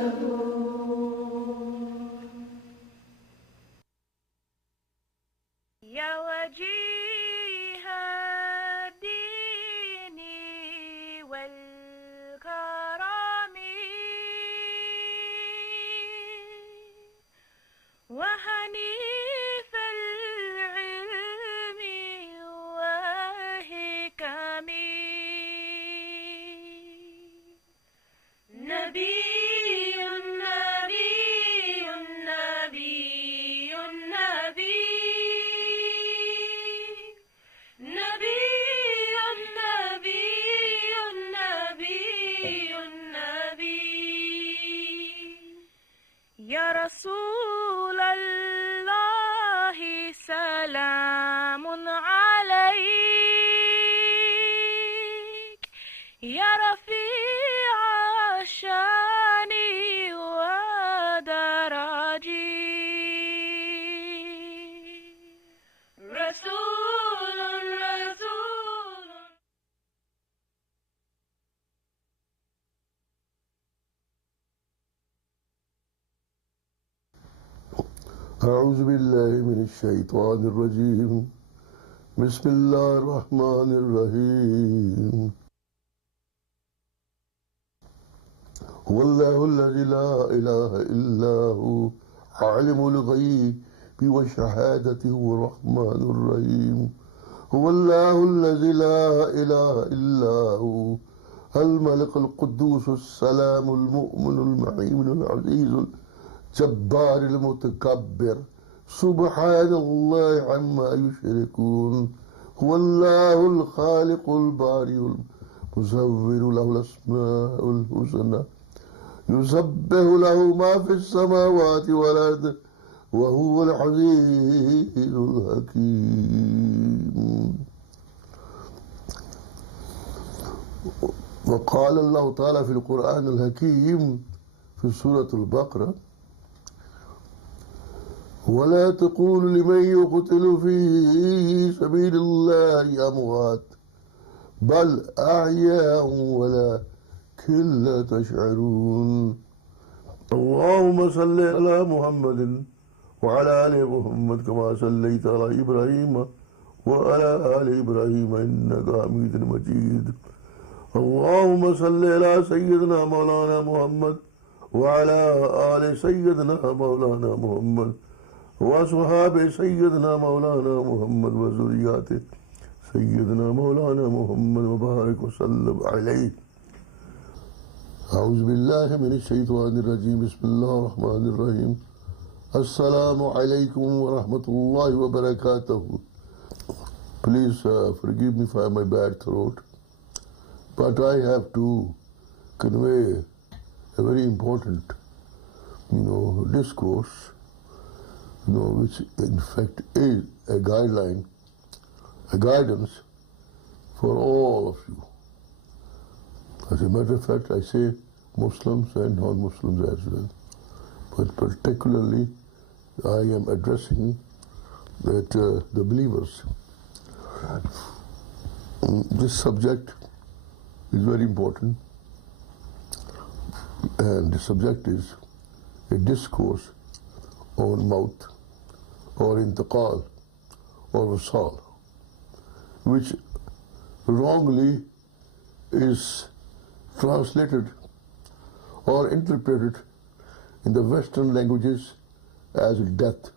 يا وجيه الدين والكرم وحنيف العلم وحكم نبي يا رسول الله سلام عليك يا رفيع الشان ودرجي رسول أعوذ بالله من الشيطان الرجيم بسم الله الرحمن الرحيم هو الله الذي لا إله إلا هو عالم الغيب والشهادة هو الرحمن الرحيم هو الله الذي لا إله إلا هو الملك القدوس السلام المؤمن المهيمن العزيز جبار المتكبر سبحان الله عما يشركون هو الله الخالق البارئ المصور له الأسماء الحسنى يسبح له ما في السماوات والأرض وهو العزيز الحكيم. وقال الله تعالى في القرآن الحكيم في سورة البقرة ولا تقولوا لمن يقتل في سبيل الله أموات بل أحياء ولكن لا تشعرون. اللهم صل على محمد وعلى آل محمد كما صليت على إبراهيم وعلى آل إبراهيم إنك حميد مجيد. اللهم صل على سيدنا مولانا محمد وعلى آل سيدنا مولانا محمد وصحاب سيدنا مولانا محمد وذرياته سيدنا مولانا محمد وبارك وسلم عليه. أعوذ بالله من الشيطان الرجيم بسم الله الرحمن الرحيم. السلام عليكم ورحمة الله وبركاته. Please forgive me for my bad throat, but I have to convey a very important, discourse, which in fact is a guideline, a guidance for all of you. As a matter of fact, I say Muslims and non-Muslims as well, but particularly I am addressing the believers. This subject is very important, and the subject is a discourse on Maut or Intiqal or Wasal, which wrongly is translated or interpreted in the Western languages as death.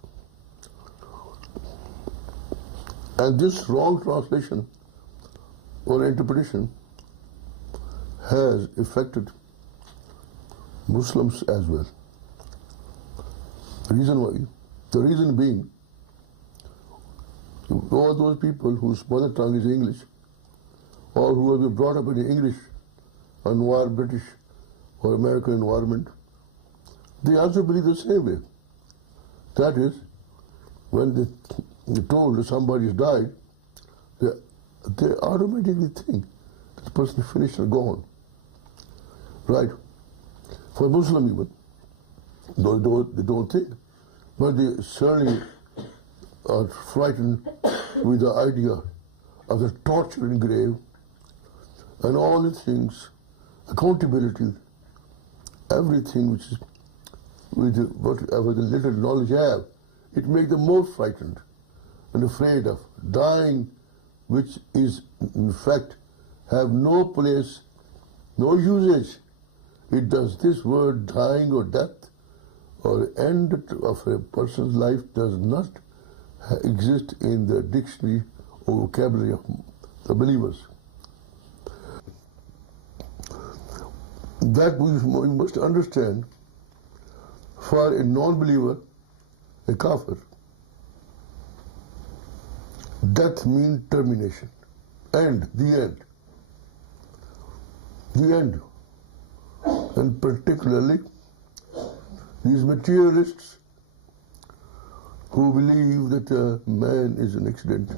And this wrong translation or interpretation has affected Muslims as well. The reason being, all those people whose mother tongue is English or who have been brought up in the English or British or American environment, they also believe the same way. That is, when they told that somebody has died, they automatically think this person is finished and gone. Right? For Muslim even, they don't think, but they certainly are frightened with the idea of the torture in grave and all the things, accountability everything which is with whatever the little knowledge have, it makes them more frightened and afraid of dying, which is in fact have no place, no usage. It does this word dying or death or end of a person's life does not exist in the dictionary or vocabulary of the believers. That we must understand. For a non-believer, a kafir, death means termination, end, the end. The end. And particularly, these materialists who believe that man is an accident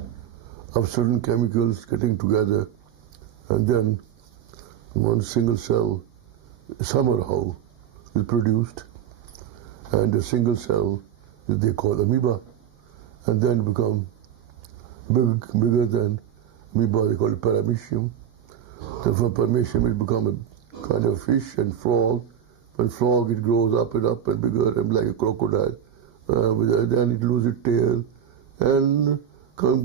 of certain chemicals getting together and then one single cell somehow is produced, and a single cell that they call amoeba, and then become bigger than amoeba, they call it paramecium. Then from paramecium it becomes a kind of fish and frog. When frog it grows up and bigger and like a crocodile. Then it loses its tail and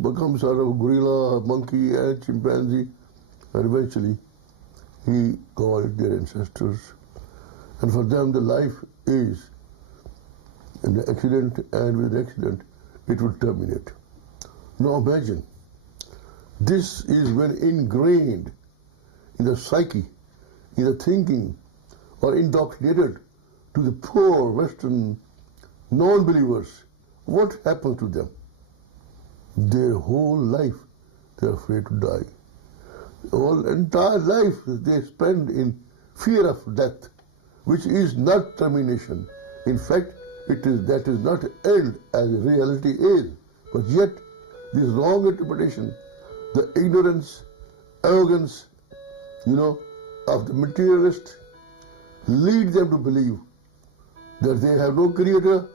becomes sort of a gorilla, monkey, and chimpanzee. And eventually he called their ancestors. And for them the life is an accident, and with an accident it will terminate. Now imagine, this is when ingrained in the psyche, in the thinking, or indoctrinated to the poor Western non-believers. What happens to them? Their whole life they are afraid to die. All entire life they spend in fear of death, which is not termination. In fact, that is not end as reality is. But yet, this wrong interpretation, the ignorance, arrogance, of the materialist lead them to believe that they have no creator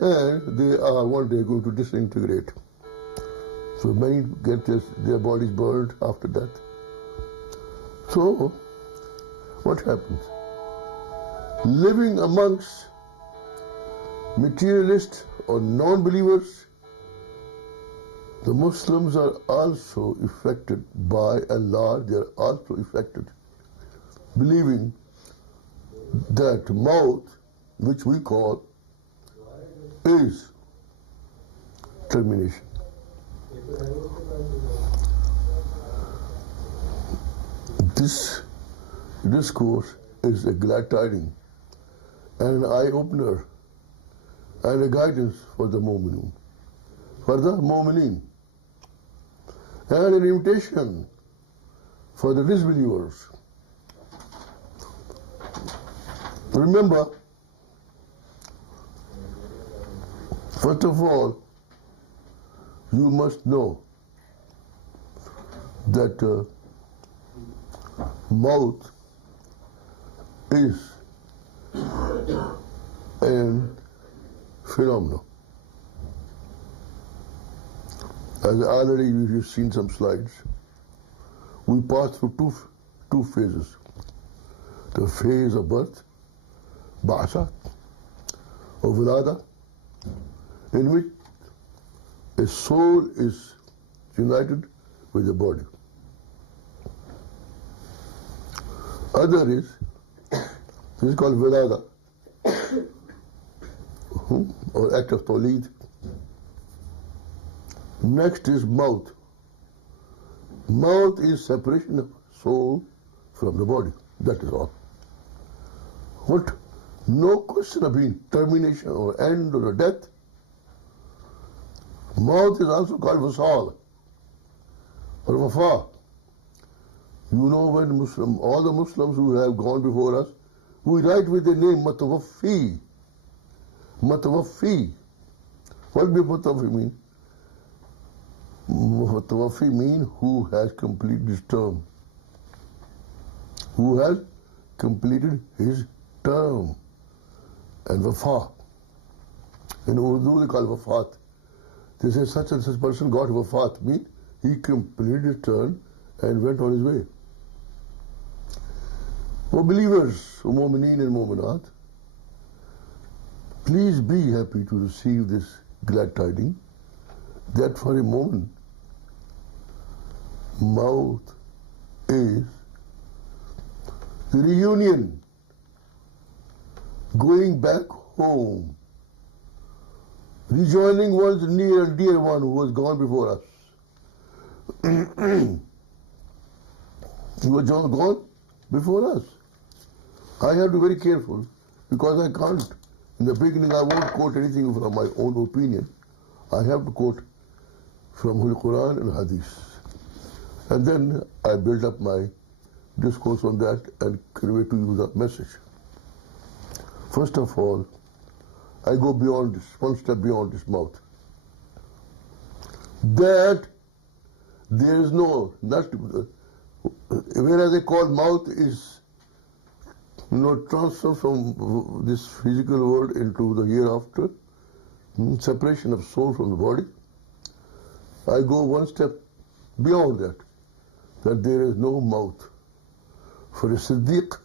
and they are one day going to disintegrate. So many get their bodies burned after death. So, what happens? Living amongst materialists or non-believers, the Muslims are also affected by Allah. They are also affected, believing that Maut, which we call, is termination. This discourse is a glad tiding and an eye-opener and a guidance for the mu'mineen, and an invitation for the disbelievers. Remember, first of all, you must know that Maut is a phenomenon. As already you've seen some slides, we pass through two phases. The phase of birth, Ba'asa, or Wilada, in which a soul is united with the body. Other is, this is called Wilada, or act of Tawleed. Next is Maut. Maut is separation of soul from the body. That is all. What? No question of being termination or end or death. Maut is also called Wasal or Wafa. You know, when all the Muslims who have gone before us, we write with the name Mutawaffi. Mutawaffi. What does Mutawaffi mean? Mutawaffi means who has completed his term. Who has completed his term. And Wafa. In Urdu they call Wafat. They say such and such person got Wafat, means he completed his term and went on his way. O believers, O mu'mineen and mu'minat, please be happy to receive this glad tidings that for a moment Maut is the reunion, going back home, rejoining one's near and dear one who was gone before us. He was gone before us. I have to be very careful because I can't. In the beginning, I won't quote anything from my own opinion. I have to quote from Holy Quran and Hadith. And then I build up my discourse on that and convey to you the message. First of all, I go beyond this, one step beyond this mouth. That there is no, whereas they call mouth is transfer from this physical world into the hereafter, separation of soul from the body. I go one step beyond that there is no mouth for a Siddiq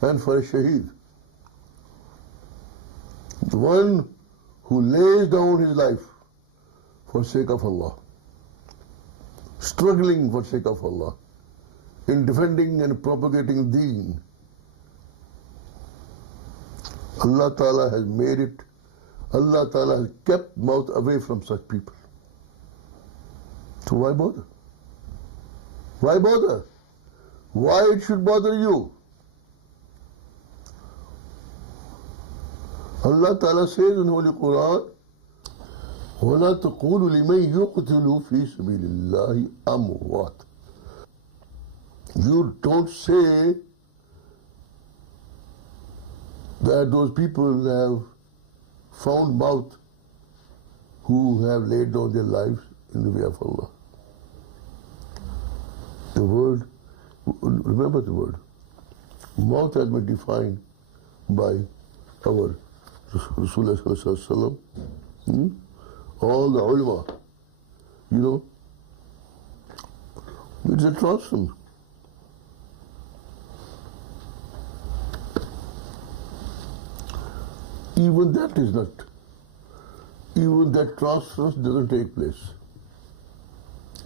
and for a Shaheed. The one who lays down his life for sake of Allah, struggling for sake of Allah, in defending and propagating Deen. Allah Ta'ala has made it, Allah Ta'ala has kept mouth away from such people. So why bother? Why bother? Why it should bother you? Allah Ta'ala says in Holy Quran, وَلَا تَقُولُوا لِمَنْ يُقْتِلُوا فِي سَبِيلِ اللَّهِ أَمْوَاتٍ. You don't say that those people have found mouth who have laid down their lives in the way of Allah. The word, remember the word, mouth has been defined by our Rasulullah, all the ulama, it's a transform. Even that is not, even that transference doesn't take place.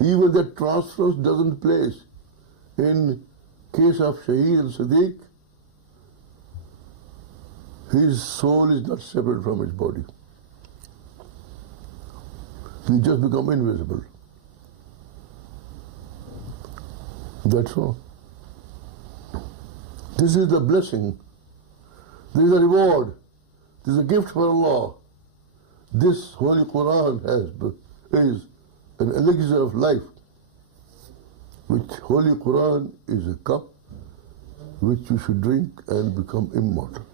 Even that transference doesn't place. In case of Shaheed and Siddiq, his soul is not separate from his body. He just become invisible. That's all. This is the blessing. This is a reward. This is a gift for Allah. This Holy Quran is an elixir of life, which Holy Quran is a cup which you should drink and become immortal.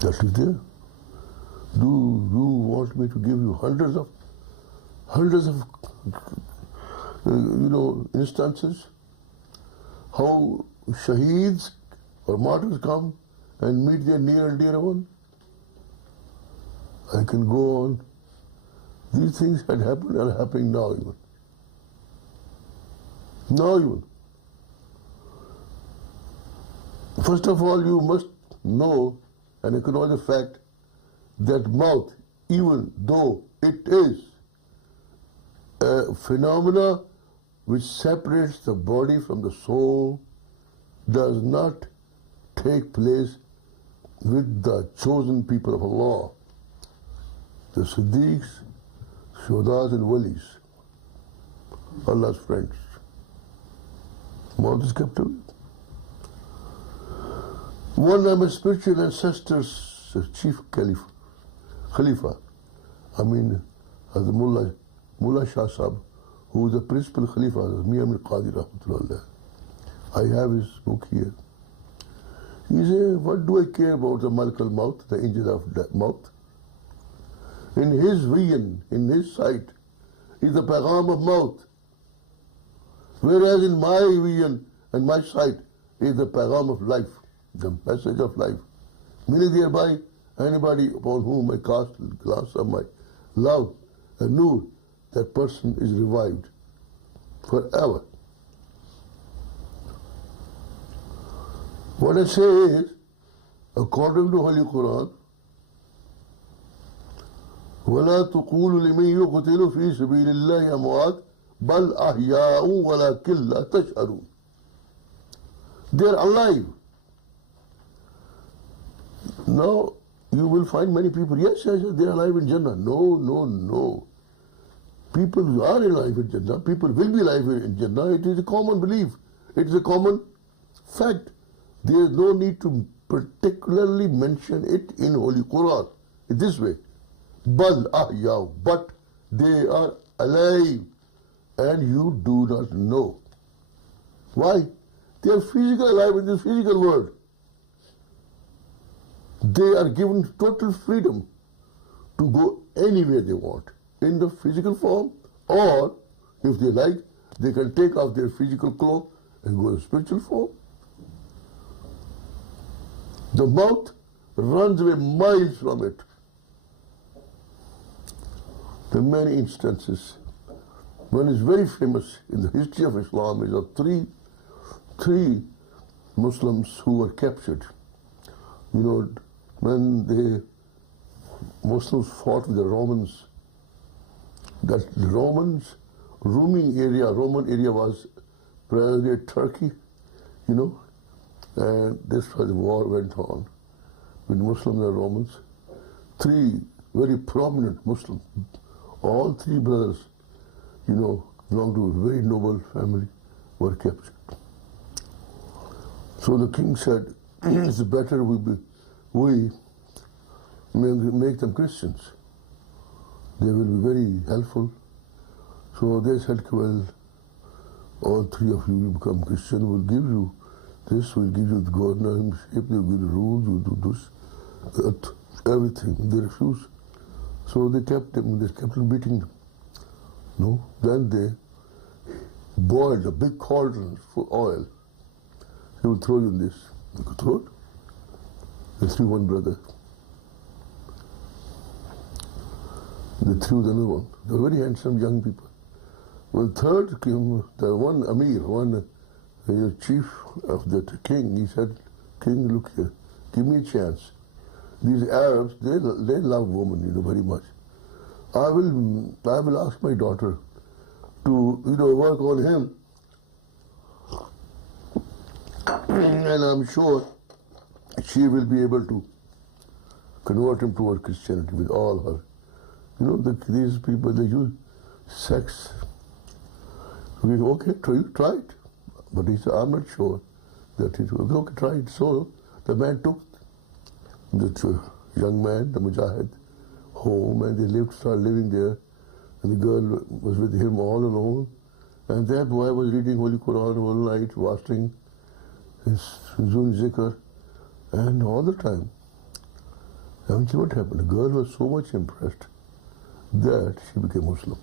That is there. Do you want me to give you hundreds of instances how shaheeds or martyrs come and meet their near and dear one? I can go on. These things had happened and are happening now even. Now even. First of all, you must know and acknowledge the fact that mouth, even though it is a phenomena which separates the body from the soul, does not take place with the chosen people of Allah, the Siddiqs, Shuhadas and Walis, Allah's friends. Mouth is kept away. One of my spiritual ancestors, Chief Khalifa, as Mullah Shah Sahib, who was the principal Khalifa, Mian Qadi Rahmatullah. I have his book here. He said, what do I care about the Malik al-Maut, the angel of Maut? In his vision, in his sight, is the Pagham of Maut. Whereas in my vision and my sight is the Pagham of life, the message of life. Meaning thereby, anybody upon whom I cast the glass of my love and knew that person is revived forever. What I say is, according to Holy Quran, وَلَا تُقُولُوا لِمَنْ يُقْتَلُ فِي سَبِيلِ اللَّهِ أَمْوَاتٌ بَلْ أَحْيَاءٌ وَلَكِنْ لَا تَشْعُرُونَ. They are alive. Now, you will find many people, yes, they are alive in Jannah. No. People are alive in Jannah. People will be alive in Jannah. It is a common belief. It is a common fact. There is no need to particularly mention it in Holy Quran. This way. Bal ahyaw, but they are alive and you do not know. Why? They are physically alive in this physical world. They are given total freedom to go anywhere they want, in the physical form, or if they like, they can take off their physical clothes and go in the spiritual form. The Maut runs away miles from it. There are many instances. One is very famous in the history of Islam is of three Muslims who were captured. You know, when the Muslims fought with the Romans, that the Roman area was present-day Turkey, you know, and this was the war went on with Muslims and Romans. Three very prominent Muslims, all three brothers, you know, belonged to a very noble family, were captured. So the king said, it's better we make them Christians. They will be very helpful. So they said, well, all three of you will become Christian, we'll give you this, we'll give you the governorship, we'll give you the rules, we'll do this, everything. They refused. So they kept on beating them. No? Then they boiled a big cauldron for oil. They would throw you in this. They could throw it. They threw one brother. They threw the other one. They were very handsome young people. Well, third came the one Amir, chief of the king. He said, King, look here, give me a chance. These Arabs, they love women, you know, very much. I will ask my daughter to, you know, work on him. And I'm sure she will be able to convert him toward Christianity with all her. You know, these people, they use sex. We go, okay, try it. But he said, I'm not sure that it will. Okay, try it. So the man took the young man, the Mujahid, home, and they started living there. And the girl was with him all alone. And that boy was reading Holy Quran all night, fasting, his Zun Zikr, and all the time. And what happened? The girl was so much impressed that she became Muslim.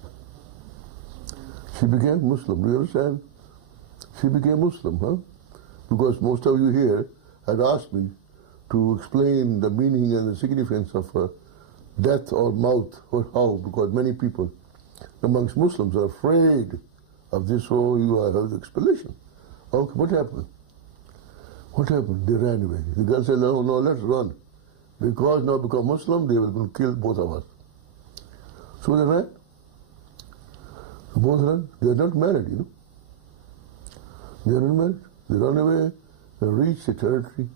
She became Muslim. Do you understand? She became Muslim, huh? Because most of you here had asked me to explain the meaning and the significance of death or Maut, or how, because many people amongst Muslims are afraid of this, oh, you have the explanation. Okay, what happened? What happened? They ran away. The girl said, no, let's run. Because now become Muslim, they will kill both of us. So they ran. Both ran. They are not married, you know. They are not married. They run away and reach the territory.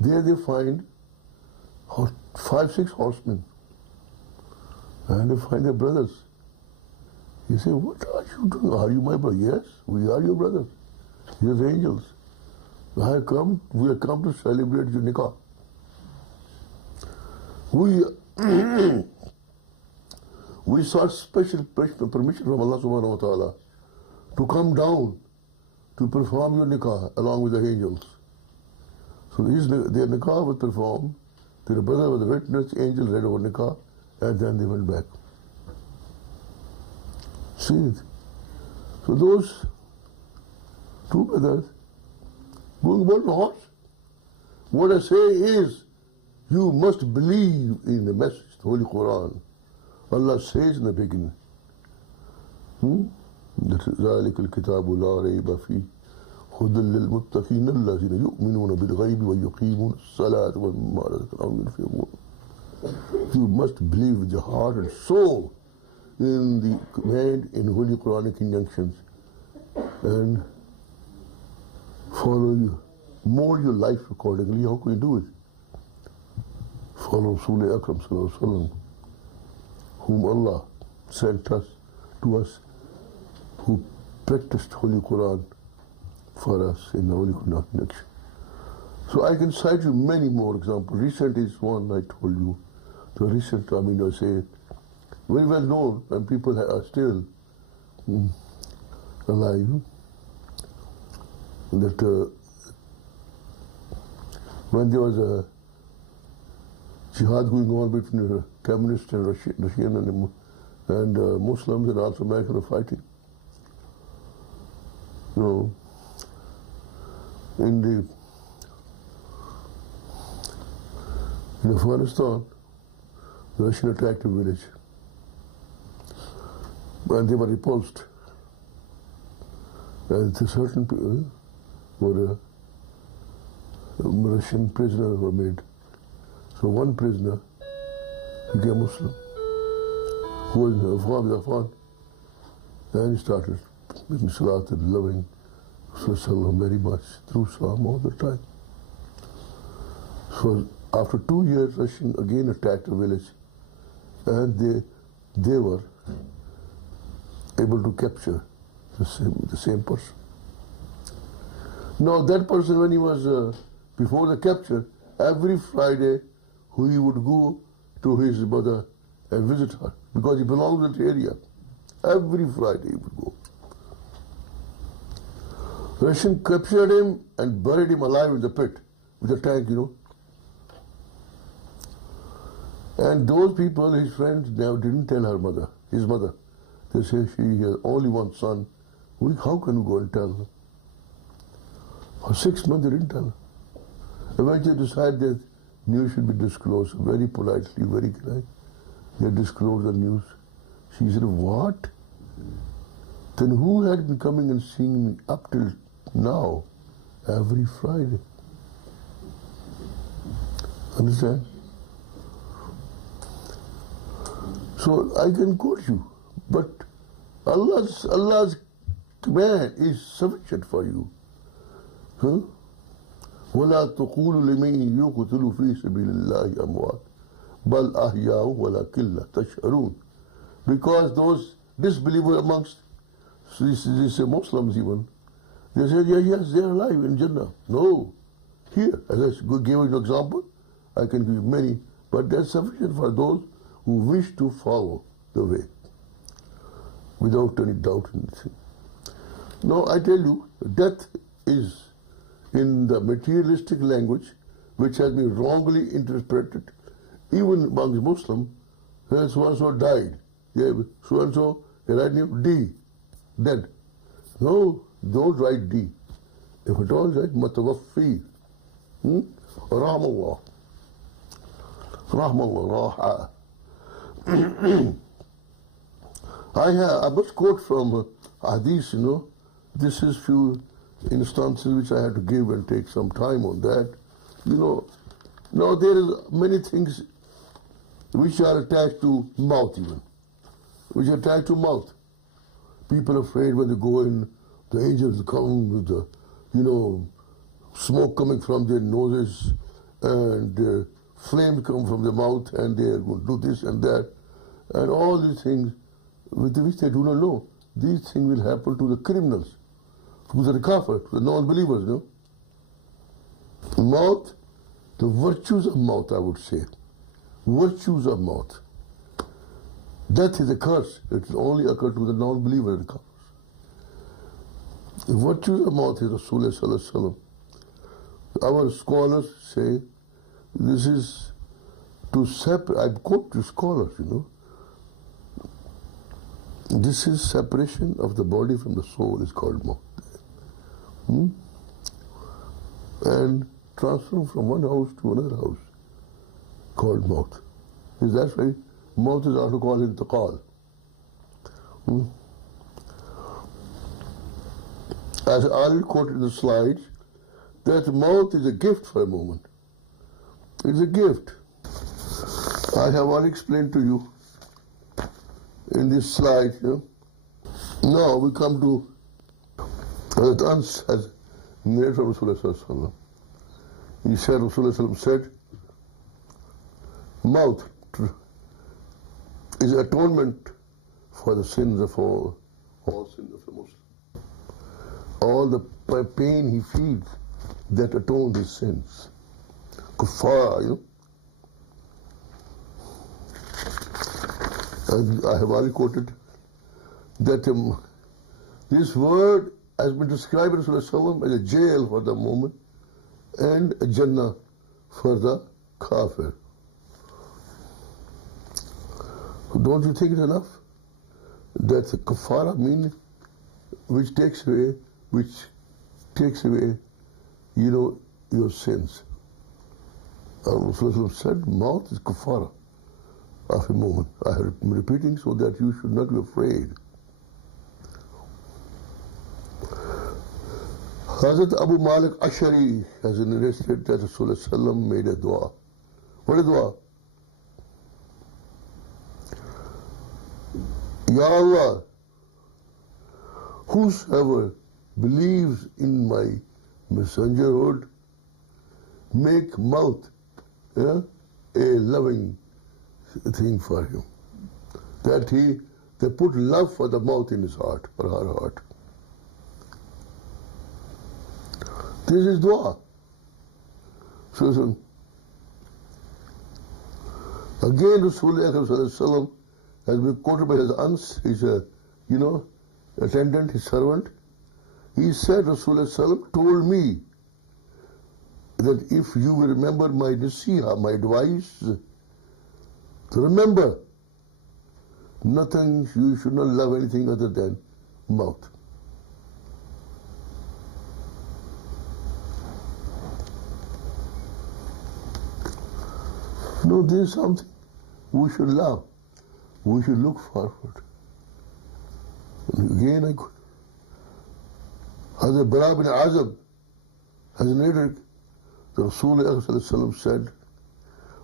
There they find 5-6 horsemen. And they find their brothers. He said, what are you doing? Are you my brother? Yes, we are your brothers. You're the angels. We have come to celebrate your nikah. We sought special permission from Allah subhanahu wa ta'ala to come down to perform your nikah along with the angels. So their nikah was performed, their brother was the witness, angel read over nikah, and then they went back. See it? So those two brothers going about the horse. What I say is, you must believe in the message, the Holy Quran. Allah says in the beginning, ذَلِكَ الْكِتَابُ لَا رَيْبَ فِيهِ هدى للمتقين الذين يؤمنون بالغيب ويقيمون الصلاة ومما رزقناهم ينفقون. You must believe with your heart and soul in the command in Holy Quranic injunctions and follow you, mold your life accordingly. How can you do it? Follow Rasul Akram Sallallahu Alaihi Wasallam, whom Allah sent us to us, who practiced Holy Quran for us in the Holy Quran connection. So I can cite you many more examples. Recent is one I told you. The recent, I mean, I say, very well known, and people are still alive, that when there was a jihad going on between the communists and Russian and Muslims, and also Americans are fighting. You know, in Afghanistan, the Russian attacked a village, and they were repulsed. And certain people were Russian prisoners were made. So one prisoner became Muslim, who was Afghan, and he started making salat and loving Rasulullah very much through Islam all the time. So after 2 years, Russian again attacked a village, and they were able to capture the same person. Now that person, when he was before the capture, every Friday he would go to his mother and visit her because he belonged to that area. Every Friday he would go. Russian captured him and buried him alive in the pit with a tank, you know. And those people, his friends, now didn't tell his mother. They say she has only one son. How can we go and tell her? For 6 months they didn't tell her. Eventually decided that news should be disclosed very politely, very kind. They disclosed the news. She said, what? Then who had been coming and seeing me up till now, every Friday? Understand? So I can quote you, but Allah's command is sufficient for you. وَلَا تَقُولُوا لِمَنْ يُقْتَلُ فِي سَبِيلِ اللَّهِ أَمْوَاتٌ بَلْ أَحْيَاءٌ وَلَكِنْ لَا تَشْعُرُونَ. Because those disbelievers amongst these Muslims even, they said, yes, they are alive in Jannah. No. Here, as I gave you an example, I can give you many, but that's sufficient for those who wish to follow the way without any doubt in anything. Now I tell you, death is in the materialistic language, which has been wrongly interpreted, even among Muslims. So-and-so died. So-and-so, they write name D, dead. No, don't write D. If at all, write Matawaffi. Rahmallah. Rahmallah. I must quote from Hadith, you know. This is few instances which I had to give and take some time on that. You know, now there is many things which are attached to Maut even, which are attached to Maut. People are afraid when they go in, the angels come with the, you know, smoke coming from their noses and flames come from their mouth, and they are going to do this and that, and all these things with which they do not know. These things will happen to the criminals, to the kafir, to the non-believers, no? Maut, the virtues of Maut, I would say. Virtues of Maut. Death is a curse. It will only occur to the non-believers and kafirs. The virtues of Maut is Rasulullah Sallallahu Alaihi Wasallam. Our scholars say this is to separate. I quote the scholars, you know. This is separation of the body from the soul is called Maut. And transfer from one house to another house called Maut. Is that right? Maut is also called Intiqal. as I already quoted in the slides, that Maut is a gift for a moment. It's a gift. I have already explained to you in this slide here. Now we come to Hayat Ans has narrated from Rasulullah. He said, Rasulullah said, Maut is atonement for the sins of all sins of the Muslim. All the pain he feels that atone his sins. Kuffar, you know. I have already quoted that this word has been described in Rasulullah as a jail for the mu'min and a Jannah for the kafir. Don't you think it's enough? That the kafara means which takes away, you know, your sins. Rasulullah said, Maut is kafara of a moment. I am repeating so that you should not be afraid. Hazrat Abu Malik Ashari has narrated that Rasulullah made a dua. What is dua? Ya Allah, whosoever believes in my messengerhood, make Maut a loving thing for him. That they put love for the Maut in his heart, or her heart. This is dua. So, again, Rasulullah has been quoted by his aunts, his attendant, his servant. He said, Rasulullah told me that if you will remember my nasiha, my advice, to remember nothing, you should not love anything other than Maut. No, this is something we should love. We should look forward. And again, Hazrat Bara bin Azab has narrated that Rasulullah said,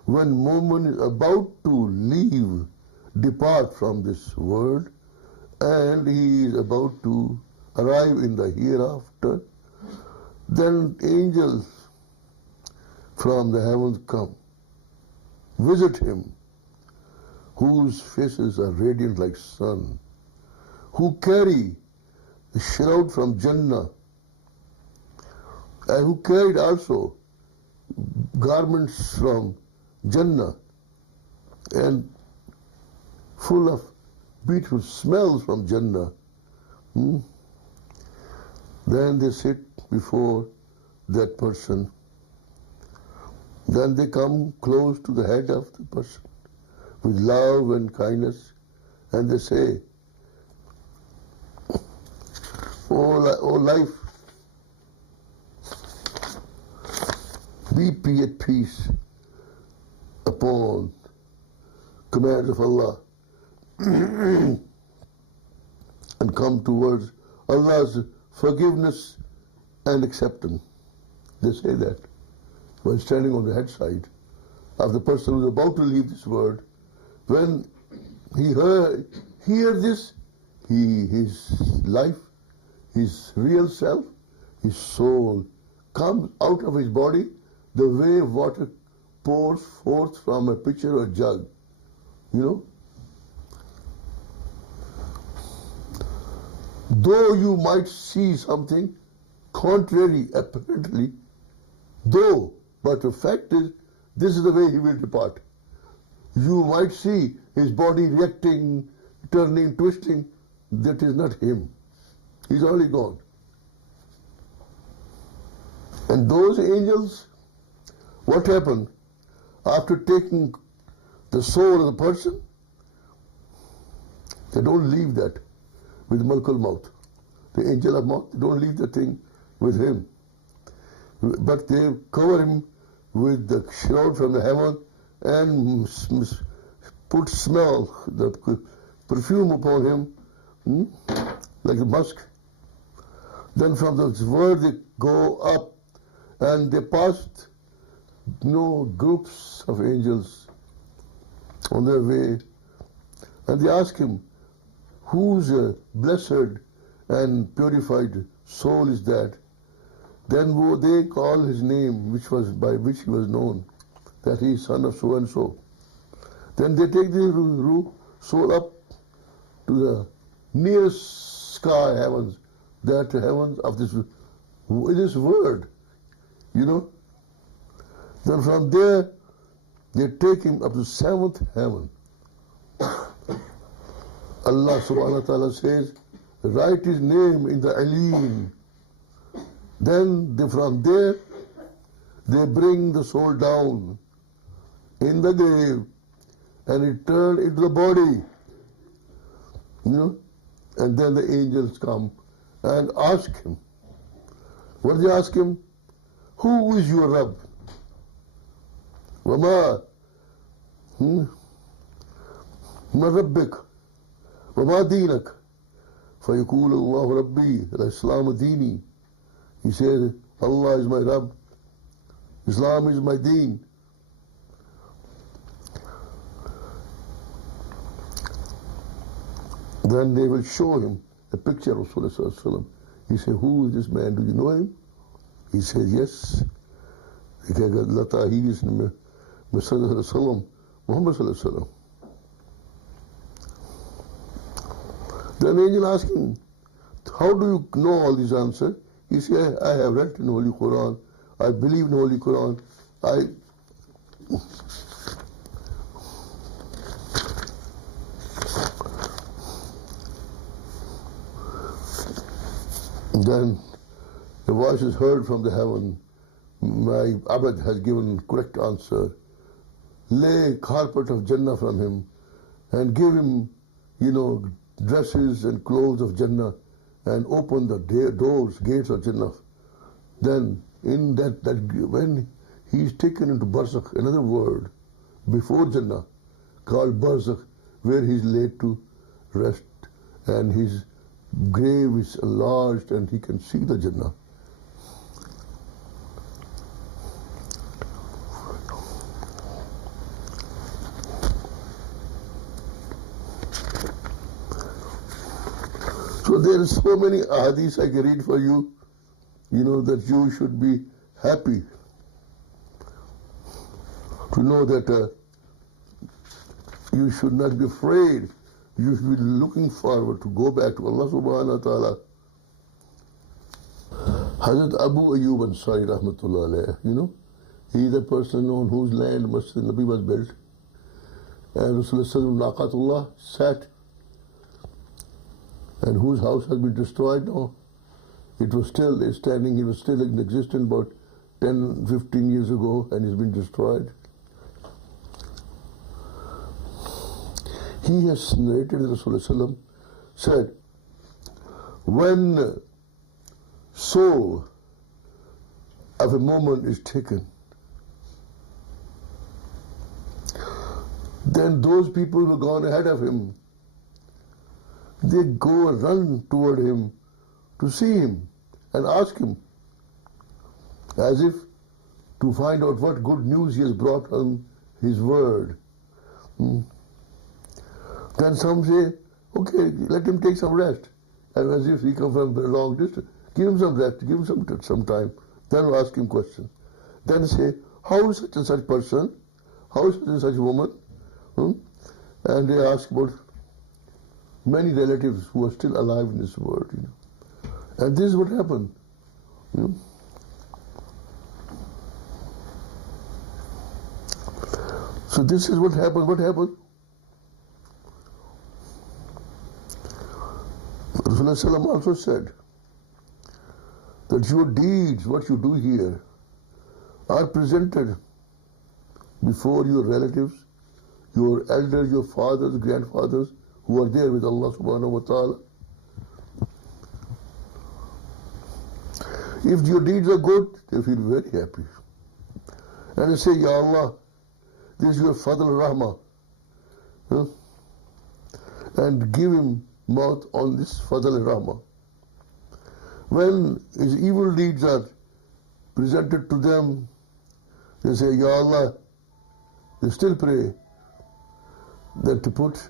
when Mu'min is about to depart from this world, and he is about to arrive in the hereafter, then angels from the heavens come, visit him, whose faces are radiant like sun, who carry the shroud from Jannah, and who carried also garments from Jannah, and full of beautiful smells from Jannah. Then they sit before that person. Then they come close to the head of the person with love and kindness, and they say, "O life, be at peace upon commands of Allah and come towards Allah's forgiveness and acceptance." They say that when standing on the head side of the person who is about to leave this world. When he hears this, his life, his real self, his soul comes out of his body the way water pours forth from a pitcher or jug. You know? Though you might see something contrary apparently, but the fact is, this is the way he will depart. You might see his body reacting, turning, twisting. That is not him. He's already gone. And those angels, what happened after taking the soul of the person? They don't leave that with Malkul Maut. The angel of Maut, they don't leave the thing with him. But they cover him with the shroud from the heaven and put smell, the perfume upon him, like a musk. Then from the word they go up, and they passed groups of angels on their way, and they ask him, whose blessed and purified soul is that? Then they call his name, by which he was known, that he is son of so and so. Then they take the soul up to the nearest sky heavens, that heavens of this word, Then from there they take him up to seventh heaven. Allah subhanahu wa ta'ala says, write his name in the Alim. Then from there they bring the soul down in the grave and return into the body. And then the angels come and ask him. What do they ask him? Who is your Rabb? وما من ربك وما دينك فيقول الله ربي الإسلام ديني. He says, Allah is my Rabb, Islam is my deen. Then they will show him a picture of Rasulullah. He said, who is this man? Do you know him? He said, yes. He said, he is Muhammad sallallahu alaihi wasallam. Then the angel asked him, how do you know all these answers? He said, I have read in the Holy Quran, I believe in the Holy Quran, Then the voice is heard from the heaven, my Abad has given correct answer. Lay carpet of Jannah from him and give him, dresses and clothes of Jannah and open the doors, gates of Jannah. Then in that when he is taken into Barzakh, another word before Jannah called Barzakh, where he is laid to rest and his grave is enlarged and he can see the Jannah. So there are so many ahadith I can read for you, that you should be happy to know that you should not be afraid. You should be looking forward to go back to Allah subhanahu wa ta'ala. Hazrat Abu Ayyub Ansari rahmatullah alayh, he is the person on whose land Masjid Nabi was built. And Rasulullah Naqatullah sat, and whose house has been destroyed now. It was still standing, it was still in existence about 10, 15 years ago, and it's been destroyed. He has narrated that Rasulullah said, when soul of a moment is taken, then those people who have gone ahead of him, they go and run toward him to see him and ask him, as if to find out what good news he has brought on his word. Then some say, okay, let him take some rest. And as if he come from a long distance, give him some rest, give him some time. Then we'll ask him questions. Then say, how is such and such person? How is such and such woman? And they ask about many relatives who are still alive in this world. And this is what happened. So this is what happened. What happened? Rasulullah also said that your deeds, what you do here, are presented before your relatives, your elders, your fathers, grandfathers, who are there with Allah subhanahu wa ta'ala. If your deeds are good, they feel very happy. And they say, Ya Allah, this is your Fadl Rahmah. And give him Maut on this Fadl Rahmah. When his evil deeds are presented to them, they say, Ya Allah, they still pray that to put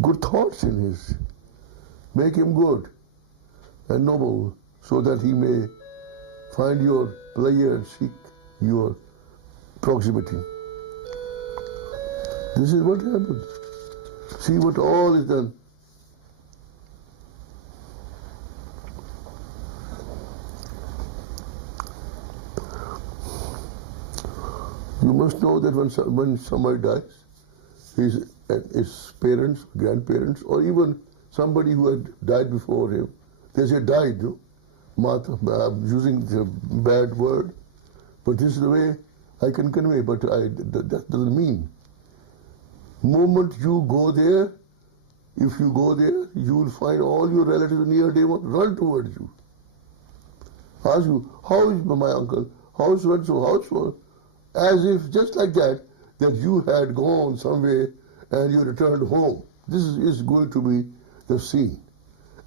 good thoughts in his, make him good and noble, so that he may find your pleasure and seek your proximity. This is what happened. See what all is done. You must know that when somebody dies, his parents, grandparents, or even somebody who had died before him, they say died, no? Maut, using the bad word, but this is the way I can convey, but that doesn't mean. Moment you go there, if you go there, you will find all your relatives near day one run towards you. Ask you, how is my uncle? How is so? How is so? As if just like that you had gone somewhere and you returned home. This is going to be the scene.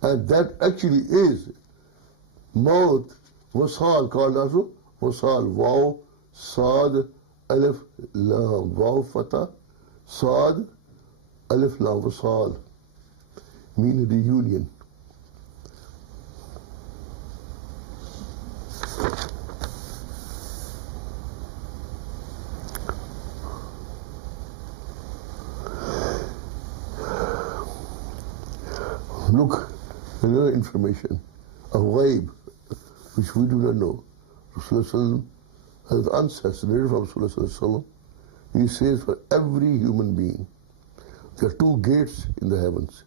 And that actually is Maut, Wasal, called also Wasal, Waw, Sad, Alif, Lam, Waw, Fatah, Sad, Alif, Lam, Wasal, meaning reunion. Look, another information, a ghaib, which we do not know. Rasulullah has ancestors from Rasulullah. He says for every human being, there are two gates in the heavens.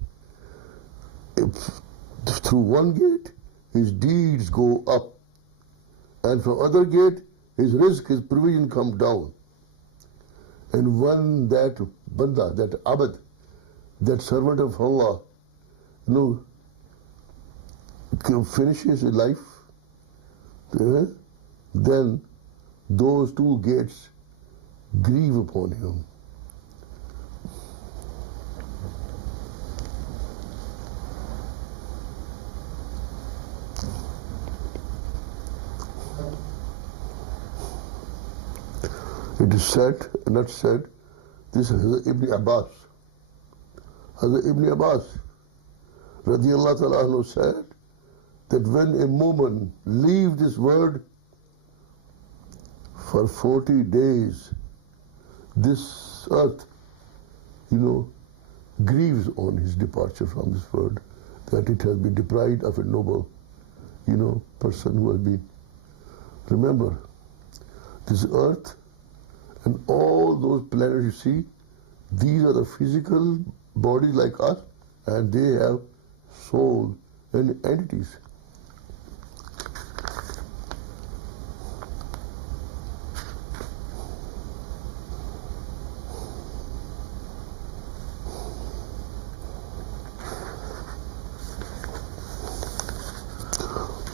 If through one gate, his deeds go up, and from other gate, his rizq, his provision come down. And when that banda, that abad, that servant of Allah, finishes his life, then those two gates grieve upon him. It is said, not said, this is Ibn Abbas. Hazrat Ibn Abbas Radiallahu ta'ala anhu said that when a woman leaves this world for 40 days, this earth, grieves on his departure from this world, that it has been deprived of a noble, person who has been. Remember, this earth and all those planets you see, these are the physical bodies like us, and they have soul and entities.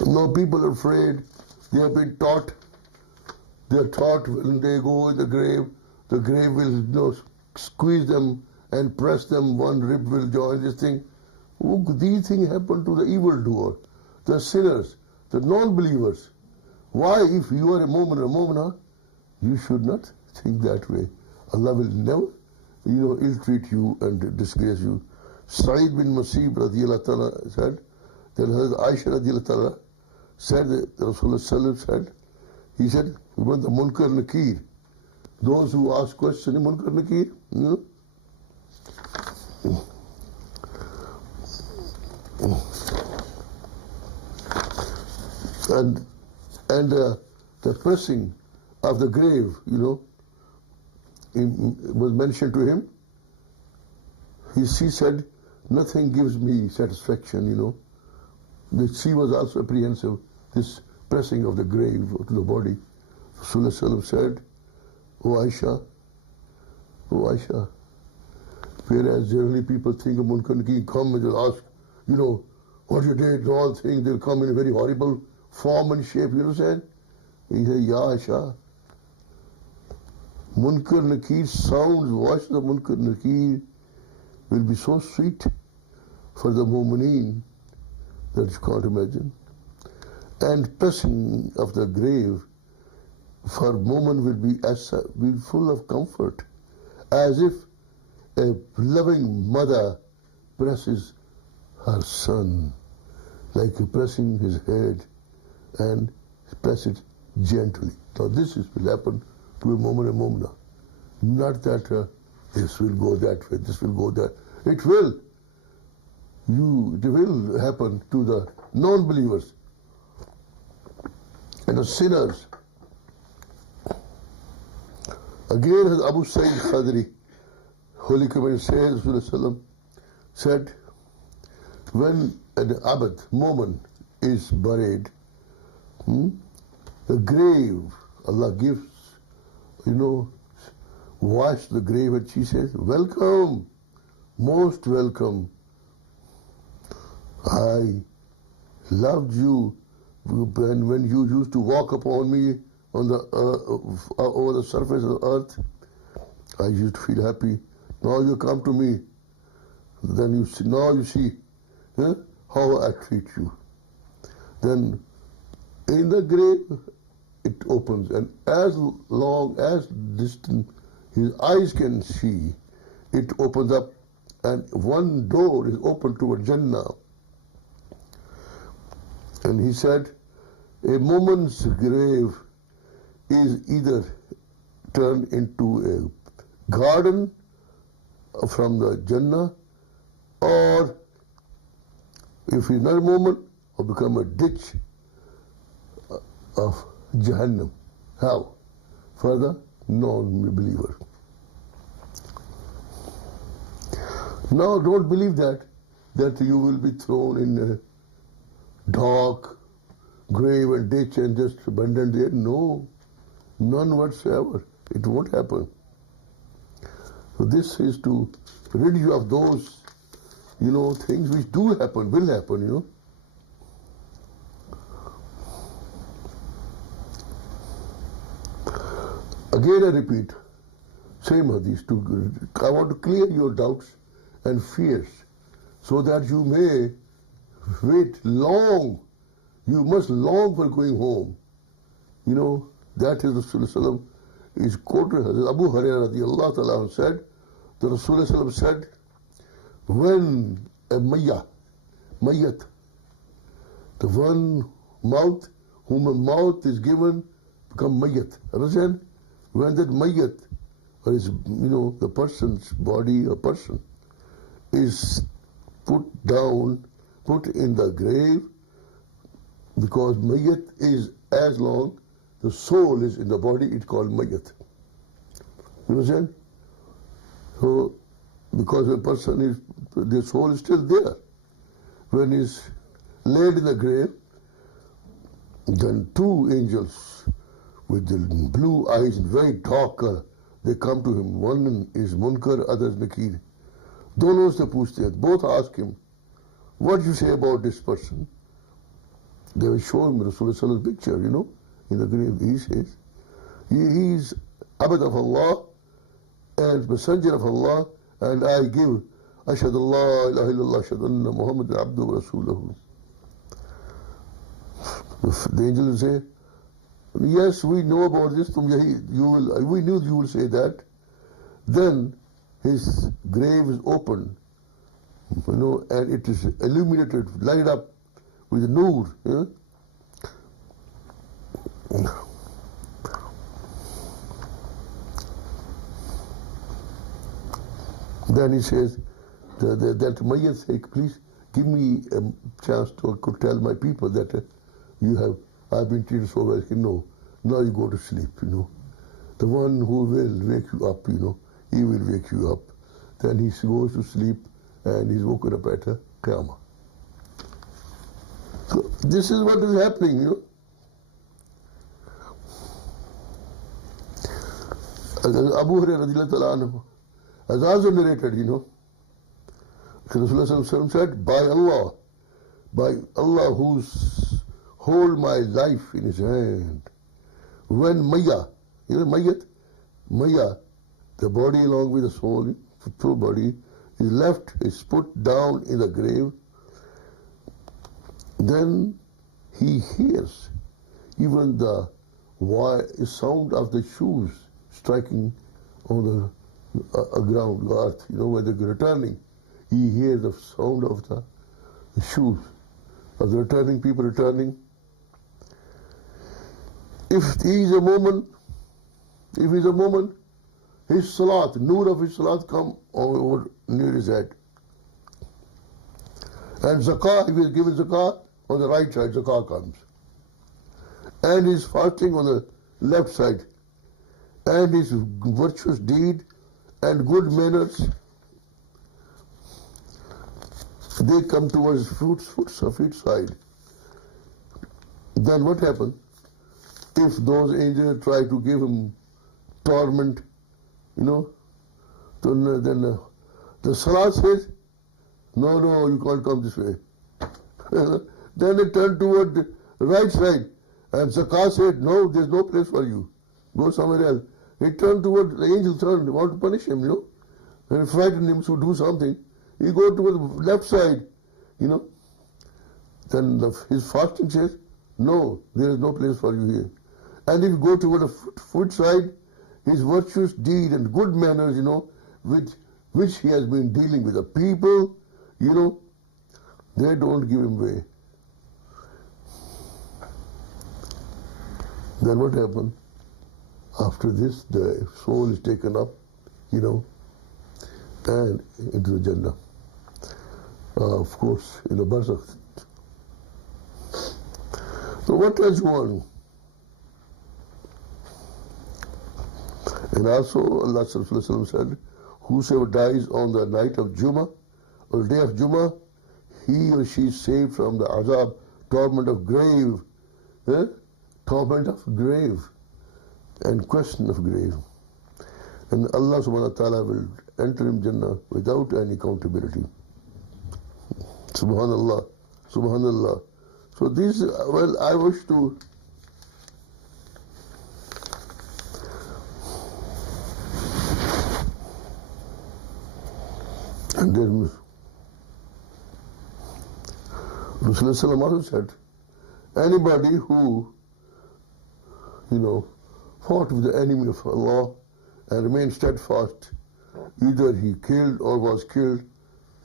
Now people are afraid. They have been taught. They are taught when they go in the grave will squeeze them and press them. One rib will join this thing. These things happen to the evildoer, the sinners, the non-believers. Why, if you are a mu'min or mu'minah, you should not think that way. Allah will never, ill-treat you and disgrace you. Syed bin Masib radiallahu ta'ala said, that Hazrat Aisha radiallahu ta'ala said, that Rasulullah said, he said, when the Munkar Nakir, those who ask questions, Munkar Nakir, and the pressing of the grave, was mentioned to him. She said, nothing gives me satisfaction, That she was also apprehensive, this pressing of the grave to the body. Rasulullah said, O Aisha, whereas generally people think of Munkar Nakir, come and they'll ask, what you did, and all things, they'll come in a very horrible form and shape, you understand? He said, Ya Aisha, Munkar Nakir sounds, voice of Munkar Nakir will be so sweet for the mu'mineen that you can't imagine. and pressing of the grave for a moment will be full of comfort, as if a loving mother presses her son, like pressing his head and press it gently. Now this will happen to a moment, not that this will go that way, this will go that. It will happen to the non-believers and the sinners. Again, Abu Sayyid Khadri, Holy Commander said, when an abad, Momin, is buried, the grave, Allah gives, wash the grave, and she says, welcome, most welcome. I loved you when you used to walk upon me on the over the surface of the earth. I used to feel happy. Now you come to me, then you see how I treat you. Then in the grave it opens, and as long as distant his eyes can see, it opens up, and one door is open toward Jannah. And he said, a moment's grave is either turned into a garden from the Jannah, or if he's not a moment, or become a ditch of Jahannam. How? For the non-believer. Now don't believe that you will be thrown in a dark grave and ditch and just abandoned there. No, none whatsoever. It won't happen. So this is to rid you of those, things which do happen, will happen, Again I repeat, same hadith, I want to clear your doubts and fears, so that you may wait long. You must long for going home. That is Rasulullah is quoted. Abu Hurairah radiallahu ta'ala said, the Rasulullah said, when a mayyat, the one Maut, whom a Maut is given, become mayyat. Understand? When that mayyat, or is, the person's body or person, is put in the grave, because mayyat is as long the soul is in the body, it's called mayyat. You understand? So, because a person the soul is still there. When he's laid in the grave, then two angels with the blue eyes and very dark color, they come to him. One is Munkar, other is Nakir. Dono se puchte hain. Both ask him, what do you say about this person? They will show him Rasulullah's picture, in the grave. He says, he is Abd of Allah and Messenger of Allah, and I give Ashhadu Allah ilaha illallah, Ashhadu anna Muhammadan abduhu wa rasuluhu. The angel will say, yes, we know about this. We knew you will say that. Then his grave is opened, and it is illuminated, lighted up with noor. Then he says, that Mayyat says, please give me a chance to tell my people that I've been treated so well. No, now you go to sleep, The one who will wake you up, he will wake you up. Then he goes to sleep and he's woken up at a Qiyamah. So this is what is happening, Abu Hurairah radiallahu anhu has also narrated, Rasulullah said, by Allah who's hold my life in his hand, when Maya, Maya, the body along with the soul, the true body, is put down in the grave, then he hears even the sound of the shoes striking on the ground, earth, when they're returning. He hears the sound of the shoes of the returning people returning. If he's a moment, his salat, nur of his salat come over near his head. And zakah, if he is given zakah, on the right side, zakah comes. And he's fasting on the left side. And his virtuous deed and good manners, they come towards feet side. Then what happens? If those angels try to give him torment, then the salat says, no, you can't come this way. Then they turn toward the right side. And zakah said, no, there's no place for you. Go somewhere else. He turned toward, the angel turned, want to punish him, and frighten him to do something. He go to the left side, Then his fasting says, no, there is no place for you here. And if you go toward the foot side, his virtuous deed and good manners, with which he has been dealing with the people, they don't give him way. Then what happened? After this, the soul is taken up, and into the Jannah. Of course, in the barzakh. So what else you want? And also Allah said, whosoever dies on the night of Jummah or day of Jummah, he or she is saved from the azab, torment of grave, and question of grave. And Allah subhanahu wa ta'ala will enter him Jannah without any accountability. Subhanallah, Subhanallah. So these, I wish to and then Rasulullah also said, anybody who, fought with the enemy of Allah and remained steadfast, either he killed or was killed,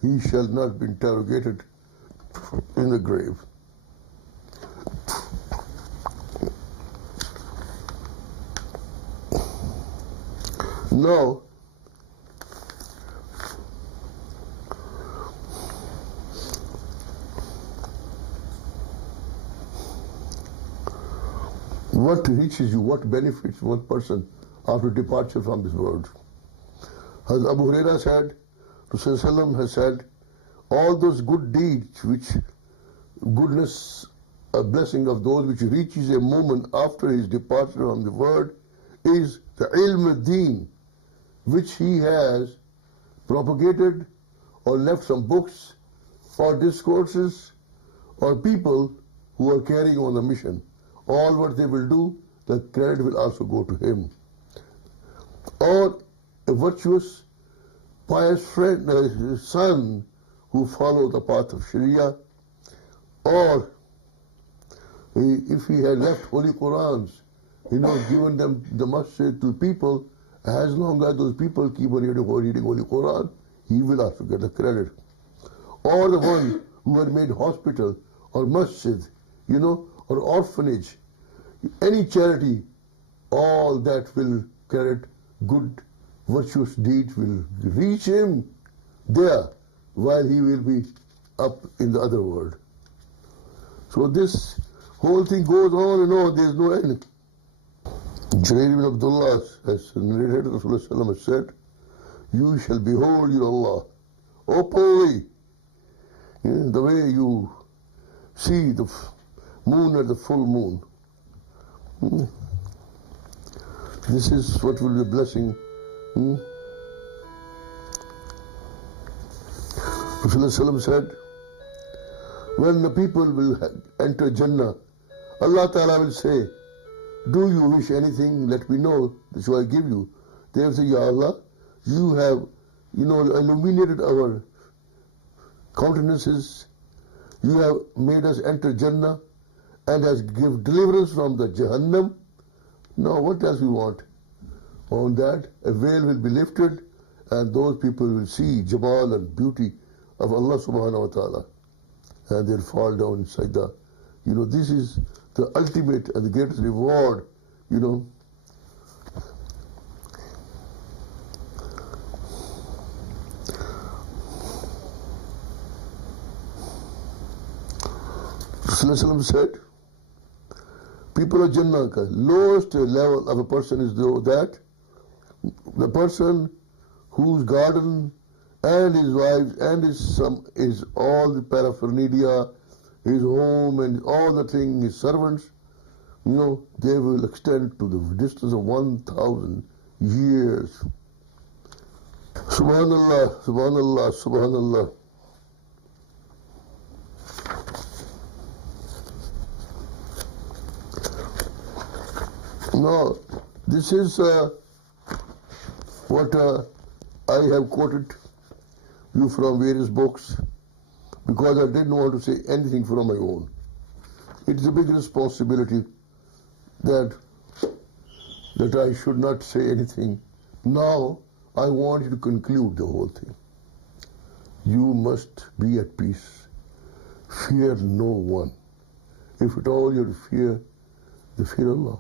he shall not be interrogated in the grave. Now, what reaches you, what benefits one person after departure from this world? As Abu Huraira said, Rasulullah has said, all those good deeds, goodness, a blessing of those which reaches a moment after his departure from the world, is the ilm al-deen, which he has propagated or left some books or discourses or people who are carrying on the mission. All what they will do, the credit will also go to him. Or a virtuous, pious friend, son who followed the path of Sharia, or if he had left Holy Qurans, given them the masjid to people, as long as those people keep on reading Holy Quran, he will also get the credit. Or the one who had made hospital or masjid, or orphanage, any charity, all that will credit, good, virtuous deeds will reach him there while he will be up in the other world. So this whole thing goes on and on, there is no end. Jarir ibn Abdullah has narrated, Rasulullah has said, you shall behold your Allah openly, the way you see the moon at the full moon. This is what will be a blessing. Rasulullah said, when the people will enter Jannah, Allah Ta'ala will say, do you wish anything? Let me know, this will I give you. They will say, Ya Allah, you have, illuminated our countenances, you have made us enter Jannah, and has give deliverance from the Jahannam. Now what else we want? On that, a veil will be lifted, and those people will see Jamal and beauty of Allah subhanahu wa ta'ala, and they'll fall down inside the, this is the ultimate and the greatest reward, Rasulullah said, people of Jannah, lowest level of a person is that the person whose garden and his wives and his son is all the paraphernalia, his home and all the things, his servants, they will extend to the distance of 1,000 years. Subhanallah, Subhanallah, Subhanallah. Now, this is what I have quoted you from various books, because I didn't want to say anything from my own. It is a big responsibility that I should not say anything. Now, I want you to conclude the whole thing. You must be at peace. Fear no one. If at all you fear, the fear Allah.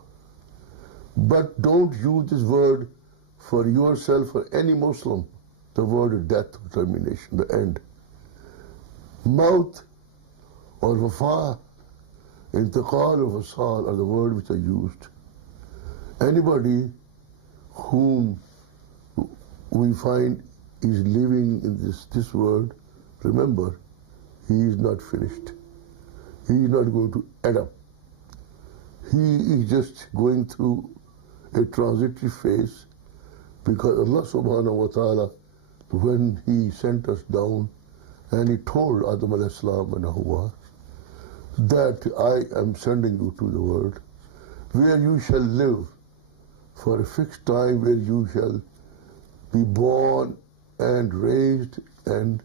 But don't use this word for yourself or any Muslim, the word of death or termination, the end. Maut or wafa, intiqal or wasal are the words which are used. Anybody whom we find is living in this world, remember, he is not finished. He is not going to end up. He is just going through a transitory phase, because Allah subhanahu wa ta'ala, when He sent us down and He told Adam alayhi salam and Hawa that I am sending you to the world where you shall live for a fixed time, where you shall be born and raised and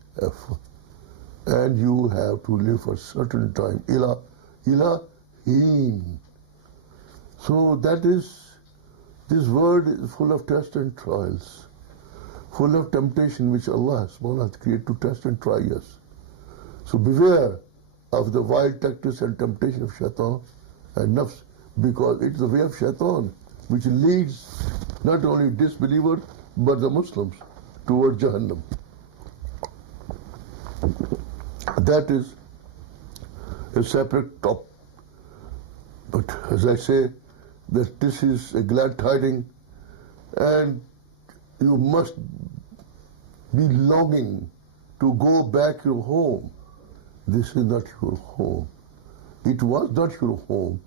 you have to live for a certain time, ilaheen. So that is, this word is full of tests and trials, full of temptation which Allah subhanahu has created to test and try us. So beware of the wild tactics and temptation of shaitan and nafs, because it's the way of shaitan which leads not only disbelievers but the Muslims towards Jahannam. That is a separate topic. But as I say, that this is a glad tiding, and you must be longing to go back your home. This is not your home. It was not your home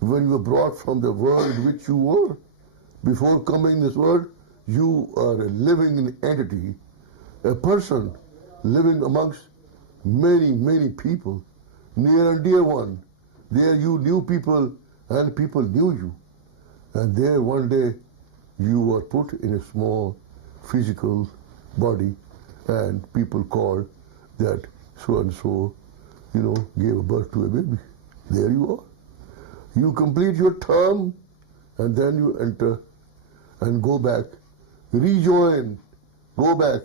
when you were brought from the world in which you were. Before coming in this world, you are a living entity, a person living amongst many, many people, near and dear one. There you knew people and people knew you. And there one day you were put in a small physical body, and people called that so and so, gave birth to a baby. There you are. You complete your term, and then you enter and go back, rejoin, go back,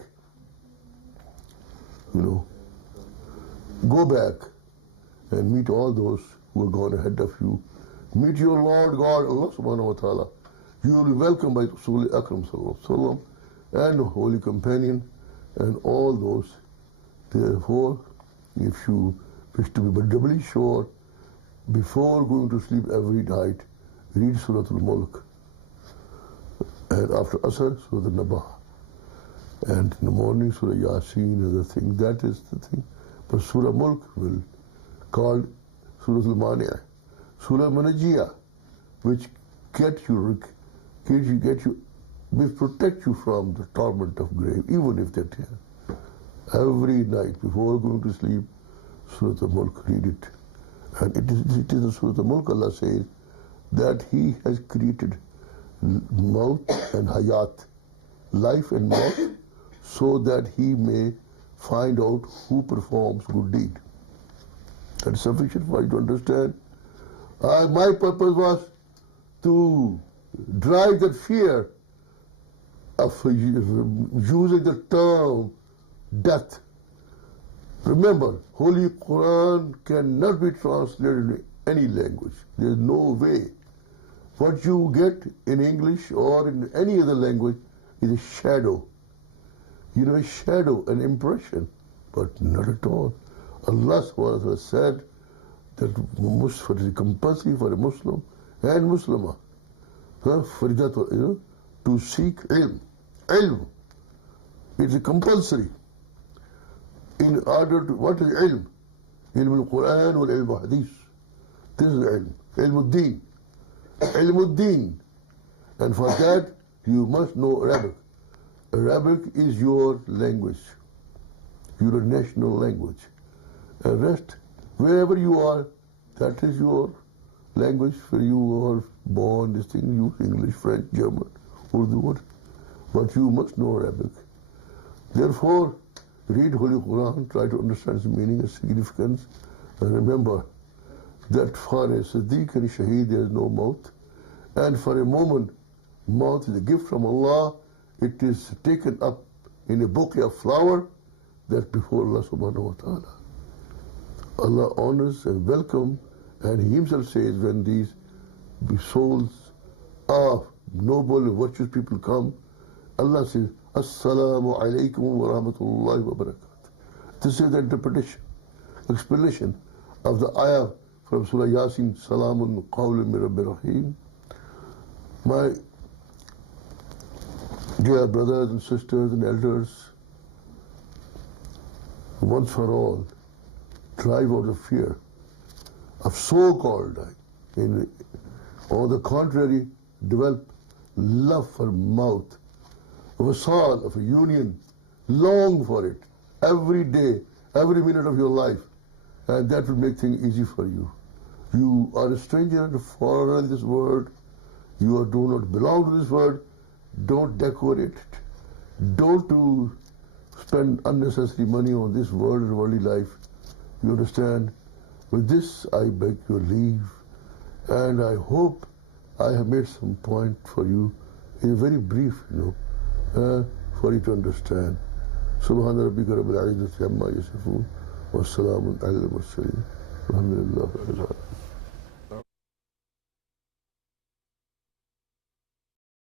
go back and meet all those who are gone ahead of you. Meet your Lord God, Allah subhanahu wa ta'ala. You will be welcomed by Rasul Akram sallallahu alaihi wasallam and the Holy Companion and all those. Therefore, if you wish to be doubly sure, before going to sleep every night, read Surah Al-Mulk. And after Asr, Surah Al-Nabah. And in the morning, Surah Yasin is the thing. That is the thing. But Surah Mulk will called Surah Al-Mani'ah. Surah Manajiyah, which will protect you from the torment of grave, even if they're here. Every night before going to sleep, Surah Al-Mulk, read it. And it is the Surah Al-Mulk, Allah says, that He has created Maut and Hayat, life and Maut, so that He may find out who performs good deed. That is sufficient for you to understand My purpose was to drive that fear of using the term death. Remember, Holy Quran cannot be translated in any language. There is no way. What you get in English or in any other language is a shadow. You know, a shadow, an impression, but not at all. Allah subhanahu wa ta'ala said that it is compulsory for a Muslim and Muslimah for that, to seek ilm. Ilm. It is compulsory. In order to, what is ilm? Ilm al-Quran or ilm al-Hadith. This is ilm. Ilm al-Din. Ilm al-Din. And for that, you must know Arabic. Arabic is your language, your national language. And rest, wherever you are, that is your language. Where you are born, this thing, you English, French, German, Urdu, but you must know Arabic. Therefore, read Holy Quran, try to understand its meaning and significance, and remember that for a Siddiq and a Shaheed there is no Maut, and for a moment, Maut is a gift from Allah. It is taken up in a bouquet of flower that before Allah subhanahu wa ta'ala. Allah honors and welcomes, and He Himself says when these souls of noble and virtuous people come, Allah says, Assalamu alaikum wa rahmatullahi wa barakatuh. This is the interpretation, explanation of the ayah from Surah Yasin, Salamun qawlun min Rabbir Rahim. My dear brothers and sisters and elders, once for all, drive out the fear of so-called dying. On the contrary, develop love for Maut, of a soul, of a union. Long for it, every day, every minute of your life, and that will make things easy for you. You are a stranger and a foreigner in this world. You do not belong to this world. Don't decorate it. Don't spend unnecessary money on this world and worldly life. You understand? With this, I beg your leave, and I hope I have made some point for you in very brief, for you to understand. Subhana rabbika rabbil izzati amma yasifun wa salamun ala al-mursalin. Alhamdulillah.